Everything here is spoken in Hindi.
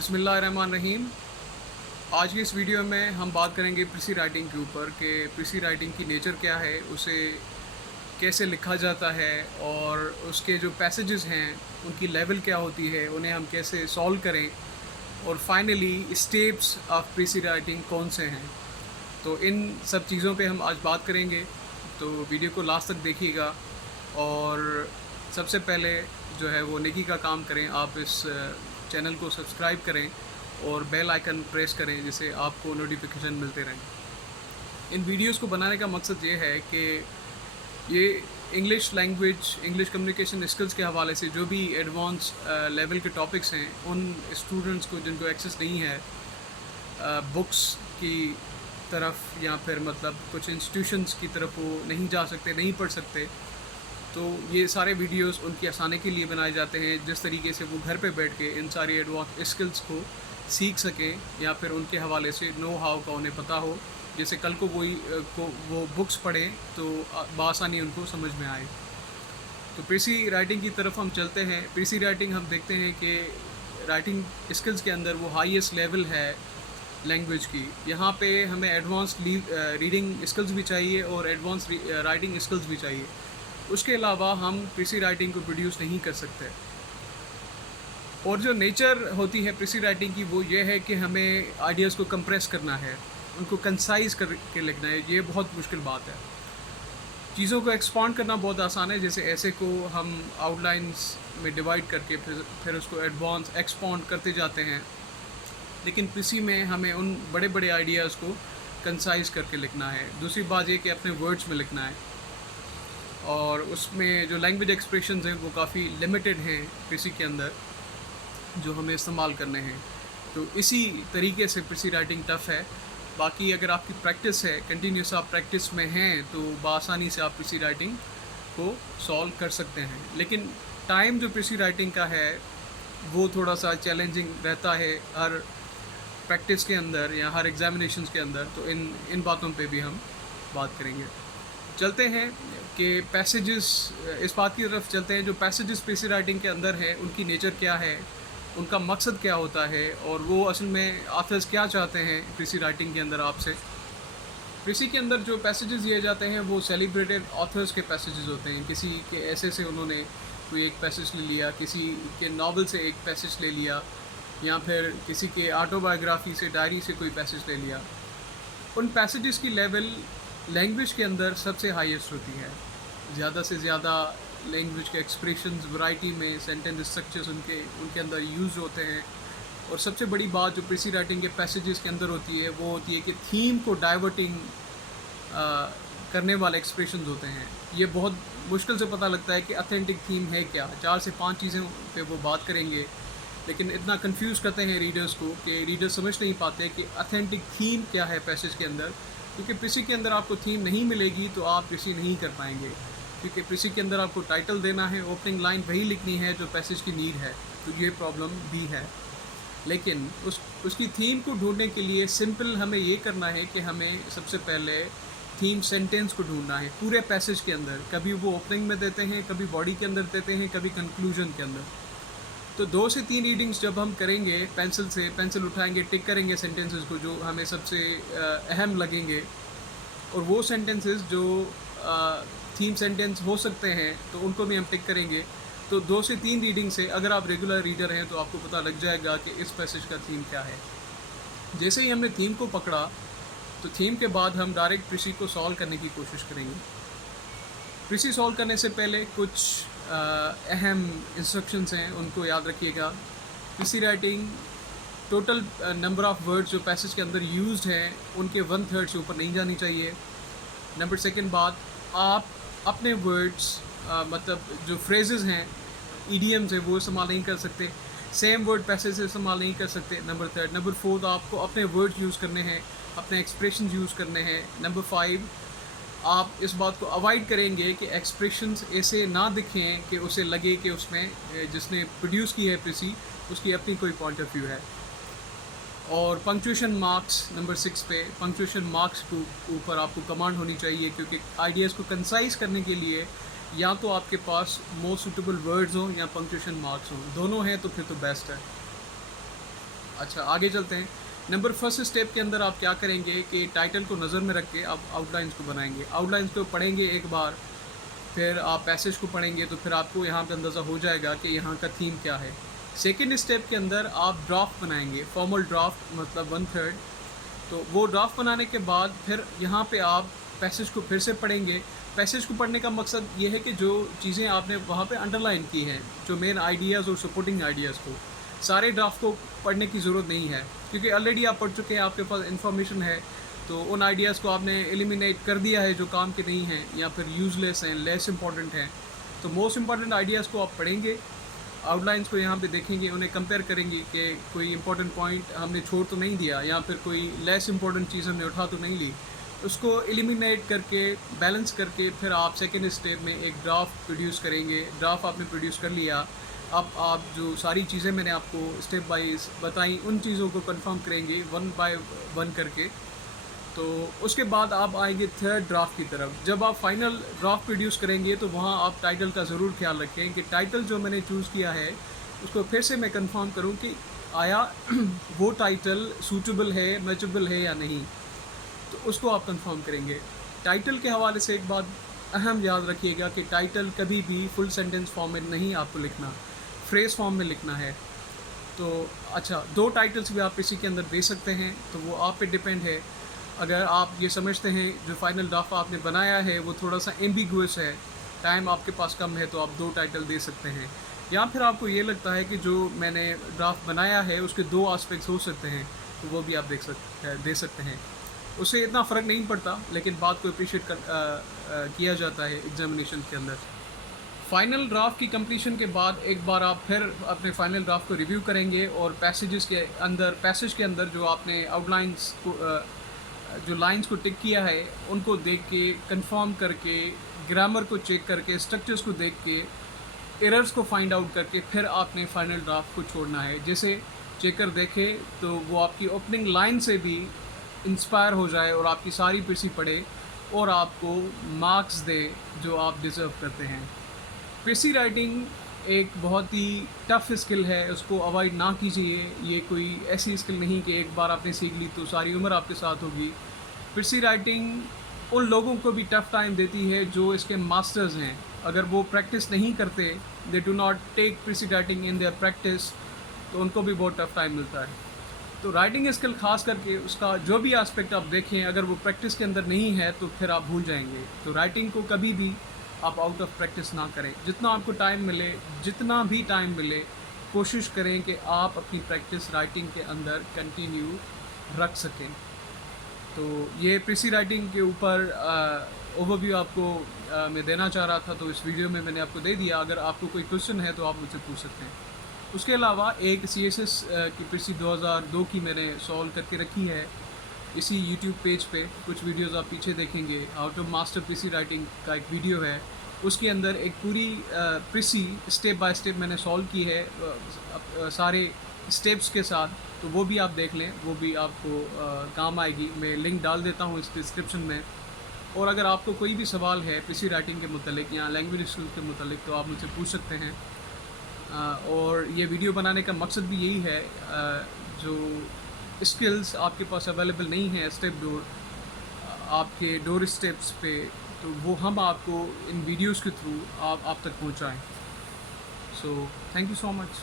बिस्मिल्लाहिर्रहमानिर्रहीम। आज की इस वीडियो में हम बात करेंगे प्रीसी राइटिंग के ऊपर कि प्रीसी राइटिंग की नेचर क्या है, उसे कैसे लिखा जाता है और उसके जो पैसेजेस हैं उनकी लेवल क्या होती है, उन्हें हम कैसे सॉल्व करें और फाइनली स्टेप्स ऑफ प्रीसी राइटिंग कौन से हैं। तो इन सब चीज़ों पे हम आज बात करेंगे, तो वीडियो को लास्ट तक देखिएगा। और सबसे पहले जो है वो नेकी का काम करें, आप इस चैनल को सब्सक्राइब करें और बेल आइकन प्रेस करें जिससे आपको नोटिफिकेशन मिलते रहें। इन वीडियोस को बनाने का मकसद ये है कि ये English language, English communication skills के हवाले से जो भी एडवांस लेवल के टॉपिक्स हैं, उन स्टूडेंट्स को जिनको एक्सेस नहीं है बुक्स की तरफ या फिर मतलब कुछ इंस्टीट्यूशंस की तरफ वो नहीं जा सकते, नहीं पढ़ सकते, तो ये सारे वीडियोस उनकी आसानी के लिए बनाए जाते हैं, जिस तरीके से वो घर पे बैठ के इन सारी एडवांस स्किल्स को सीख सकें या फिर उनके हवाले से नो हाउ का उन्हें पता हो, जैसे कल को वो बुक्स पढ़ें तो बआसानी उनको समझ में आए। तो प्रीसी राइटिंग की तरफ हम चलते हैं। प्रीसी राइटिंग हम देखते हैं कि राइटिंग स्किल्स के अंदर वो हाईएस्ट लेवल है लैंग्वेज की। यहाँ पे हमें एडवांस रीडिंग स्किल्स भी चाहिए और एडवांस राइटिंग स्किल्स भी चाहिए। उसके अलावा हम प्रीसी राइटिंग को प्रोड्यूस नहीं कर सकते। और जो नेचर होती है प्रीसी राइटिंग की वो ये है कि हमें आइडियाज़ को कंप्रेस करना है, उनको कंसाइज करके लिखना है। ये बहुत मुश्किल बात है। चीज़ों को एक्सपांड करना बहुत आसान है, जैसे ऐसे को हम आउटलाइंस में डिवाइड करके फिर उसको एडवांस एक्सपांड करते जाते हैं। लेकिन प्रीसी में हमें उन बड़े बड़े आइडियाज़ को कंसाइज करके लिखना है। दूसरी बात ये कि अपने वर्ड्स में लिखना है और उसमें जो लैंग्वेज एक्सप्रेशंस हैं वो काफ़ी लिमिटेड हैं प्रीसी के अंदर, जो हमें इस्तेमाल करने हैं। तो इसी तरीके से प्रीसी राइटिंग टफ़ है। बाकी अगर आपकी प्रैक्टिस है, कंटिन्यूस आप प्रैक्टिस में हैं, तो बआसानी से आप प्रीसी राइटिंग को सॉल्व कर सकते हैं। लेकिन टाइम जो प्रीसी राइटिंग का है वो थोड़ा सा चैलेंजिंग रहता है हर प्रैक्टिस के अंदर या हर एग्जामिनेशंस के अंदर। तो इन बातों पे भी हम बात करेंगे। चलते हैं कि पैसेजेस, इस बात की तरफ चलते हैं जो पैसेजेस प्रीसी राइटिंग के अंदर है, उनकी नेचर क्या है, उनका मकसद क्या होता है और वो असल में ऑथर्स क्या चाहते हैं प्रीसी राइटिंग के अंदर आपसे। प्रीसी के अंदर जो पैसेजेस दिए जाते हैं वो सेलिब्रेटेड ऑथर्स के पैसेजेस होते हैं। किसी के ऐसे से उन्होंने कोई एक पैसेज ले लिया, किसी के नावल से एक पैसेज ले लिया, या फिर किसी के ऑटोबायोग्राफी से, डायरी से कोई पैसेज ले लिया। उन पैसेजेस की लेवल लैंग्वेज के अंदर सबसे हाईएस्ट होती है। ज़्यादा से ज़्यादा लैंग्वेज के एक्सप्रेशंस, वैरायटी में सेंटेंस स्ट्रक्चर्स उनके अंदर यूज़ होते हैं। और सबसे बड़ी बात जो प्रीसी राइटिंग के पैसेजेस के अंदर होती है वो होती है कि थीम को डाइवर्टिंग करने वाले एक्सप्रेशंस होते हैं। ये बहुत मुश्किल से पता लगता है कि ऑथेंटिक थीम है क्या। 4 से 5 चीज़ें पे वो बात करेंगे, लेकिन इतना कंफ्यूज करते हैं रीडर्स को कि रीडर्स समझ नहीं पाते कि ऑथेंटिक थीम क्या है पैसेज के अंदर। क्योंकि प्रीसी के अंदर आपको थीम नहीं मिलेगी तो आप प्रीसी नहीं कर पाएंगे, क्योंकि प्रीसी के अंदर आपको टाइटल देना है, ओपनिंग लाइन वही लिखनी है जो पैसेज की नीड है। तो ये प्रॉब्लम भी है। लेकिन उसकी थीम को ढूंढने के लिए सिंपल हमें ये करना है कि हमें सबसे पहले थीम सेंटेंस को ढूंढना है पूरे पैसेज के अंदर। कभी वो ओपनिंग में देते हैं, कभी बॉडी के अंदर देते हैं, कभी कंक्लूजन के अंदर। तो 2 से 3 रीडिंग्स जब हम करेंगे, पेंसिल उठाएंगे, टिक करेंगे सेंटेंसेस को जो हमें सबसे अहम लगेंगे, और वो सेंटेंसेस जो थीम सेंटेंस हो सकते हैं तो उनको भी हम टिक करेंगे। तो 2 से 3 रीडिंग से अगर आप रेगुलर रीडर हैं तो आपको पता लग जाएगा कि इस पैसेज का थीम क्या है। जैसे ही हमने थीम को पकड़ा तो थीम के बाद हम डायरेक्ट प्रीसी को सॉल्व करने की कोशिश करेंगे। प्रीसी सॉल्व करने से पहले कुछ अहम इंस्ट्रक्शंस हैं, उनको याद रखिएगा। Precis writing total number of words जो पैसेज के अंदर यूज्ड हैं उनके 1/3 से ऊपर नहीं जानी चाहिए। नंबर सेकंड बात, आप अपने वर्ड्स मतलब जो फ्रेजेस हैं, ईडियम्स हैं, वो इस्तेमाल नहीं कर सकते। सेम वर्ड पैसेज से इस्तेमाल नहीं कर सकते। नंबर 3। नंबर 4, आपको अपने वर्ड्स यूज़ करने हैं, अपने एक्सप्रेशन यूज़ करने हैं। नंबर 5, आप इस बात को अवॉइड करेंगे कि एक्सप्रेशंस ऐसे ना दिखें कि उसे लगे कि उसमें जिसने प्रोड्यूस की है प्रीसी, उसकी अपनी कोई पॉइंट ऑफ व्यू है। और पंक्चुएशन मार्क्स नंबर 6 पे, पंक्चुएशन मार्क्स के ऊपर आपको कमांड होनी चाहिए, क्योंकि आइडियाज़ को कंसाइज करने के लिए या तो आपके पास मोस्ट सूटेबल वर्ड्स हों या पंक्चुएशन मार्क्स हों। दोनों हैं तो फिर तो बेस्ट है। अच्छा, आगे चलते हैं। नंबर फर्स्ट स्टेप के अंदर आप क्या करेंगे कि टाइटल को नज़र में रख के आप आउटलाइंस को बनाएंगे। आउटलाइंस को पढ़ेंगे एक बार, फिर आप पैसेज को पढ़ेंगे तो फिर आपको यहाँ पे अंदाज़ा हो जाएगा कि यहाँ का थीम क्या है। सेकेंड स्टेप के अंदर आप ड्राफ्ट बनाएंगे, फॉर्मल ड्राफ्ट मतलब 1/3। तो वो ड्राफ्ट बनाने के बाद फिर यहाँ पे आप पैसेज को फिर से पढ़ेंगे। पैसेज को पढ़ने का मकसद ये है कि जो चीज़ें आपने वहाँ पे अंडरलाइन की हैं, जो मेन आइडियाज़ और सपोर्टिंग आइडियाज़ को, सारे ड्राफ्ट को पढ़ने की ज़रूरत नहीं है, क्योंकि ऑलरेडी आप पढ़ चुके हैं, आपके पास इन्फॉर्मेशन है। तो उन आइडियाज़ को आपने एलिमिनेट कर दिया है जो काम के नहीं हैं या फिर यूज़लेस हैं, लेस इंपॉर्टेंट हैं। तो मोस्ट इंपॉर्टेंट आइडियाज़ को आप पढ़ेंगे, आउटलाइंस को यहाँ पे देखेंगे, उन्हें कंपेयर करेंगे कि कोई इंपॉर्टेंट पॉइंट हमने छोड़ तो नहीं दिया या फिर कोई लेस इंपॉर्टेंट चीज़ हमने उठा तो नहीं ली। उसको एलिमिनेट करके, बैलेंस करके फिर आप सेकेंड स्टेप में एक ड्राफ्ट प्रोड्यूस करेंगे। ड्राफ्ट आपने प्रोड्यूस कर लिया, अब आप जो सारी चीज़ें मैंने आपको स्टेप वाइज बताई उन चीज़ों को कंफर्म करेंगे 1 बाय 1 करके। तो उसके बाद आप आएंगे थर्ड ड्राफ्ट की तरफ। जब आप फाइनल ड्राफ्ट प्रोड्यूस करेंगे तो वहाँ आप टाइटल का ज़रूर ख्याल रखें कि टाइटल जो मैंने चूज़ किया है उसको फिर से मैं कंफर्म करूँ कि आया वो टाइटल सूटेबल है, मैचेबल है या नहीं। तो उसको आप कंफर्म करेंगे। टाइटल के हवाले से एक बात अहम याद रखिएगा कि टाइटल कभी भी फुल सेंटेंस फॉर्म में नहीं आपको लिखना, फ्रेज़ फॉर्म में लिखना है। तो अच्छा, 2 टाइटल्स भी आप इसी के अंदर दे सकते हैं, तो वो आप पे डिपेंड है। अगर आप ये समझते हैं जो फाइनल ड्राफ्ट आपने बनाया है वो थोड़ा सा एम्बिगुअस है, टाइम आपके पास कम है, तो आप 2 टाइटल दे सकते हैं। या फिर आपको ये लगता है कि जो मैंने ड्राफ्ट बनाया है उसके 2 एस्पेक्ट्स हो सकते हैं, तो वो भी आप दे सकते हैं। उससे इतना फ़र्क नहीं पड़ता, लेकिन बात को अप्रिशिएट किया जाता है एग्जामिनेशन के अंदर। फाइनल ड्राफ्ट की कंप्लीशन के बाद एक बार आप फिर अपने फाइनल ड्राफ्ट को रिव्यू करेंगे और पैसेज के अंदर जो आपने आउटलाइंस को जो लाइंस को टिक किया है उनको देख के, कंफर्म करके, ग्रामर को चेक करके, स्ट्रक्चर्स को देख के, एरर्स को फाइंड आउट करके फिर आपने फाइनल ड्राफ्ट को छोड़ना है। जैसे चेकर देखे तो वो आपकी ओपनिंग लाइन से भी इंस्पायर हो जाए और आपकी सारी पीसी पढ़े और आपको मार्क्स दे जो आप डिज़र्व करते हैं। पीसी राइटिंग एक बहुत ही टफ़ स्किल है, उसको अवॉइड ना कीजिए। ये कोई ऐसी स्किल नहीं कि एक बार आपने सीख ली तो सारी उम्र आपके साथ होगी। पीसी राइटिंग उन लोगों को भी टफ़ टाइम देती है जो इसके मास्टर्स हैं। अगर वो प्रैक्टिस नहीं करते, they do not take PC writing in their practice, तो उनको भी बहुत टफ़ टाइम मिलता है। तो राइटिंग स्किल ख़ास करके उसका जो भी एस्पेक्ट आप देखें, अगर वो प्रैक्टिस के अंदर नहीं है तो फिर आप भूल जाएंगे। तो राइटिंग को कभी भी आप आउट ऑफ प्रैक्टिस ना करें। जितना आपको टाइम मिले, जितना भी टाइम मिले, कोशिश करें कि आप अपनी प्रैक्टिस राइटिंग के अंदर कंटिन्यू रख सकें। तो ये पीसी राइटिंग के ऊपर ओवरव्यू आपको मैं देना चाह रहा था, तो इस वीडियो में मैंने आपको दे दिया। अगर आपको कोई क्वेश्चन है तो आप मुझसे पूछ सकते हैं। उसके अलावा एक CSS की पीसी 2002 की मैंने सॉल्व करके रखी है इसी यूट्यूब पेज पे। कुछ वीडियोस आप पीछे देखेंगे, how to master PC writing का एक वीडियो है, उसके अंदर एक पूरी पीसी स्टेप बाय स्टेप मैंने सॉल्व की है सारे स्टेप्स के साथ। तो वो भी आप देख लें, वो भी आपको काम आएगी। मैं लिंक डाल देता हूँ इस डिस्क्रिप्शन में। और अगर आपको कोई भी सवाल है पीसी राइटिंग के मुतालिक या लैंग्वेज स्किल के मुतालिक तो आप मुझसे पूछ सकते हैं। और ये वीडियो बनाने का मकसद भी यही है, जो स्किल्स आपके पास अवेलेबल नहीं है स्टेप डोर, आपके डोर स्टेप्स पे, तो वो हम आपको इन वीडियोस के थ्रू आप तक पहुंचाएं। So thank you so much.